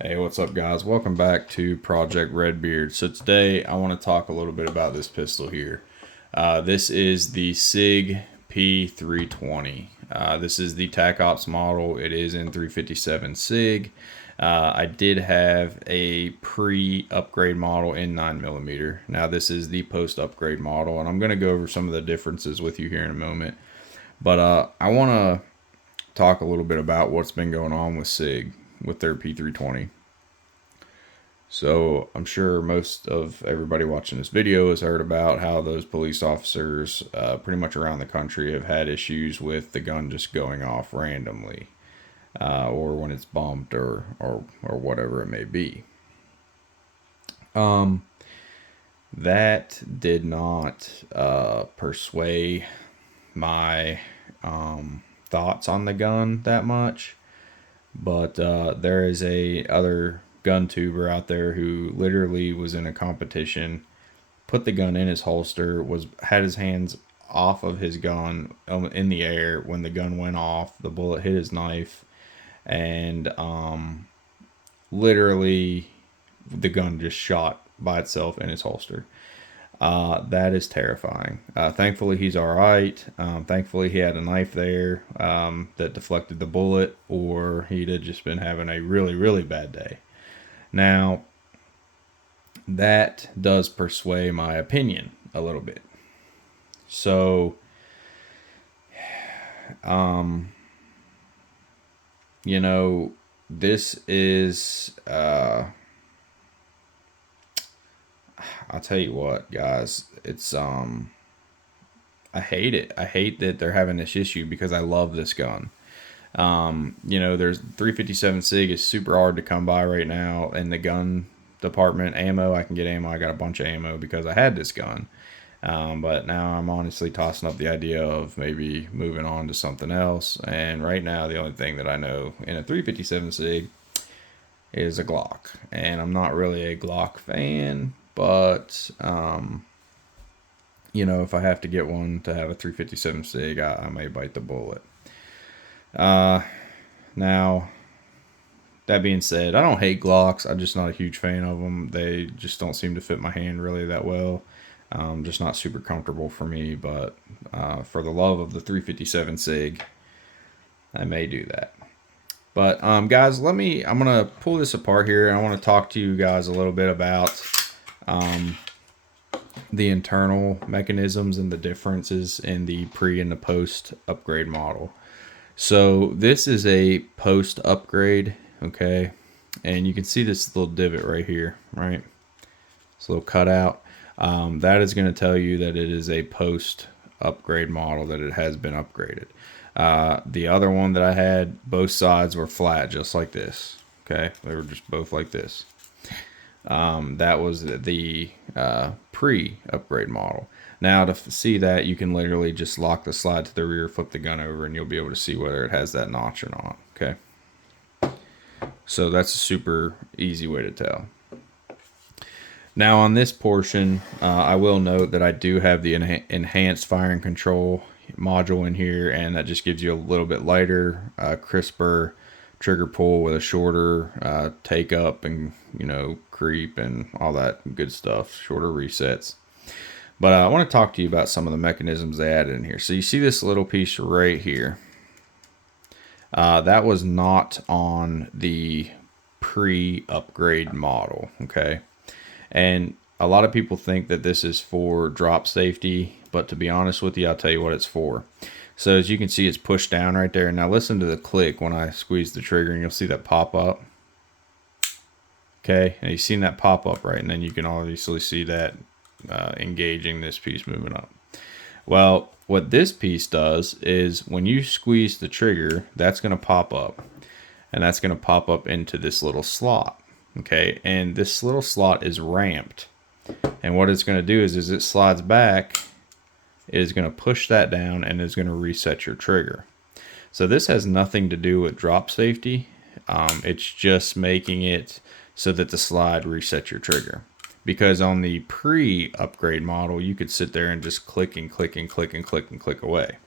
Hey, what's up, guys? Welcome back to Project Redbeard. So today I want to talk a little bit about this pistol here. This is the Sig P320. This is the TAC Ops model. It is in 357 Sig. I did have a pre-upgrade model in 9mm. Now this is the post-upgrade model, and I'm going to go over some of the differences with you here in a moment. But I want to talk a little bit about what's been going on with Sig with their P320. So I'm sure most of everybody watching this video has heard about how those police officers pretty much around the country have had issues with the gun just going off randomly, or when it's bumped or whatever it may be. That did not persuade my thoughts on the gun that much. But there is a other gun tuber out there who literally was in a competition, put the gun in his holster, had his hands off of his gun in the air when the gun went off. The bullet hit his knife, and literally the gun just shot by itself in his holster. That is terrifying. Thankfully, he's all right. Thankfully, he had a knife there that deflected the bullet, or he'd have just been having a really, really bad day. Now, that does persuade my opinion a little bit. So, this is I'll tell you what, guys, it's I hate it. I hate that they're having this issue because I love this gun. There's 357 Sig is super hard to come by right now in the gun department. Ammo, I can get ammo. I got a bunch of ammo because I had this gun. But now I'm honestly tossing up the idea of maybe moving on to something else. And right now, the only thing that I know in a 357 Sig is a Glock. And I'm not really a Glock fan, but if I have to get one to have a 357 Sig, I may bite the bullet. Now, that being said, I don't hate Glocks. I'm just not a huge fan of them. They just don't seem to fit my hand really that well. Just not super comfortable for me, but for the love of the 357 Sig, I may do that. But guys, I'm gonna pull this apart here, and I want to talk to you guys a little bit about the internal mechanisms and the differences in the pre and the post upgrade model. So this is a post upgrade, okay, and you can see this little divot right here, right? This little cutout. That is going to tell you that it is a post upgrade model, that it has been upgraded. The other one that I had, both sides were flat, just like this. Okay, they were just both like this. That was the pre-upgrade model. Now to see that, you can literally just lock the slide to the rear, flip the gun over, and you'll be able to see whether it has that notch or not. Okay, so that's a super easy way to tell. Now on this portion, I will note that I do have the enhanced firing control module in here, and that just gives you a little bit lighter, crisper trigger pull with a shorter take up and creep and all that good stuff, shorter resets. But I want to talk to you about some of the mechanisms they added in here. So you see this little piece right here. That was not on the pre-upgrade model, okay? And a lot of people think that this is for drop safety, but to be honest with you, I'll tell you what it's for. So as you can see, it's pushed down right there. Now listen to the click when I squeeze the trigger, and you'll see that pop up. Okay, and you've seen that pop up, right? And then you can obviously see that engaging this piece moving up. Well, what this piece does is when you squeeze the trigger, that's going to pop up, and that's going to pop up into this little slot. Okay, and this little slot is ramped, and what it's going to do is it slides back, it is going to push that down, and is going to reset your trigger. So this has nothing to do with drop safety. It's just making it so that the slide resets your trigger. Because on the pre-upgrade model, you could sit there and just click and click and click and click and click away.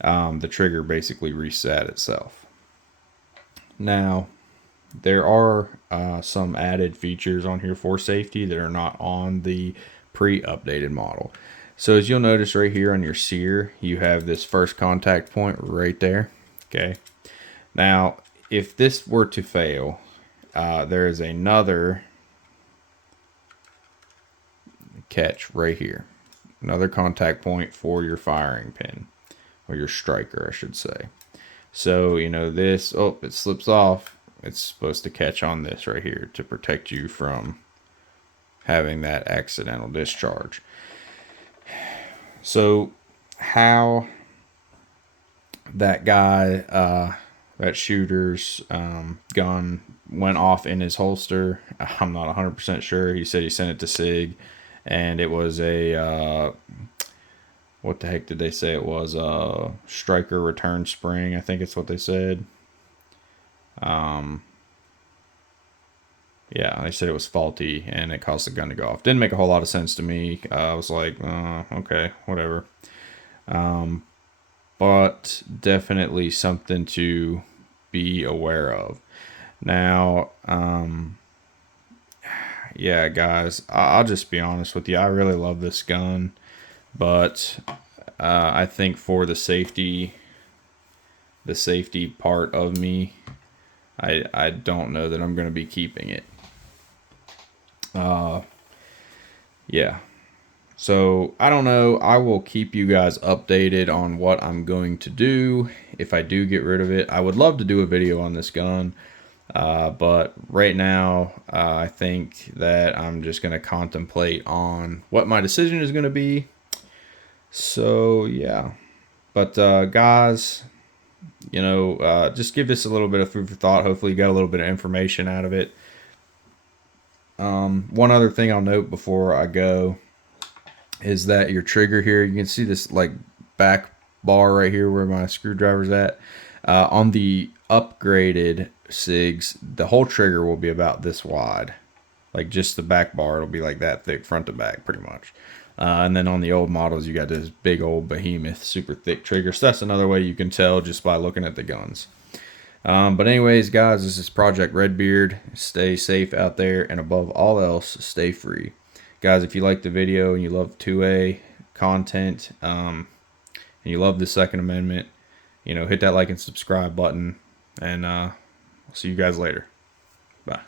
The trigger basically reset itself. Now, there are some added features on here for safety that are not on the pre-updated model. So as you'll notice right here on your sear, you have this first contact point right there. Okay. Now, if this were to fail, there is another catch right here. Another contact point for your firing pin, or your striker, I should say. So, you know, this, oh, it slips off. It's supposed to catch on this right here to protect you from having that accidental discharge. So, how that guy, that shooter's gun went off in his holster, I'm not 100% sure. He said he sent it to Sig, and it was a what the heck did they say it was? A striker return spring, I think it's what they said. Yeah, they said it was faulty and it caused the gun to go off. Didn't make a whole lot of sense to me. I was like, okay, whatever. But definitely something to be aware of. Now, yeah, guys, I'll just be honest with you. I really love this gun, but I think for the safety part of me, I don't know that I'm going to be keeping it. Yeah. So I don't know. I will keep you guys updated on what I'm going to do if I do get rid of it. I would love to do a video on this gun, but right now I think that I'm just going to contemplate on what my decision is going to be. So yeah. But guys, you know, just give this a little bit of food for thought. Hopefully you got a little bit of information out of it. One other thing I'll note before I go is that your trigger here, you can see this like back bar right here where my screwdriver's at. On the upgraded SIGs, the whole trigger will be about this wide. Like just the back bar, it'll be like that thick front to back pretty much. And then on the old models, you got this big old behemoth, super thick trigger. So that's another way you can tell just by looking at the guns. But anyways, guys, this is Project Redbeard. Stay safe out there, and above all else, stay free. Guys, if you like the video and you love 2A content, and you love the Second Amendment, you know, hit that like and subscribe button, and I'll see you guys later. Bye.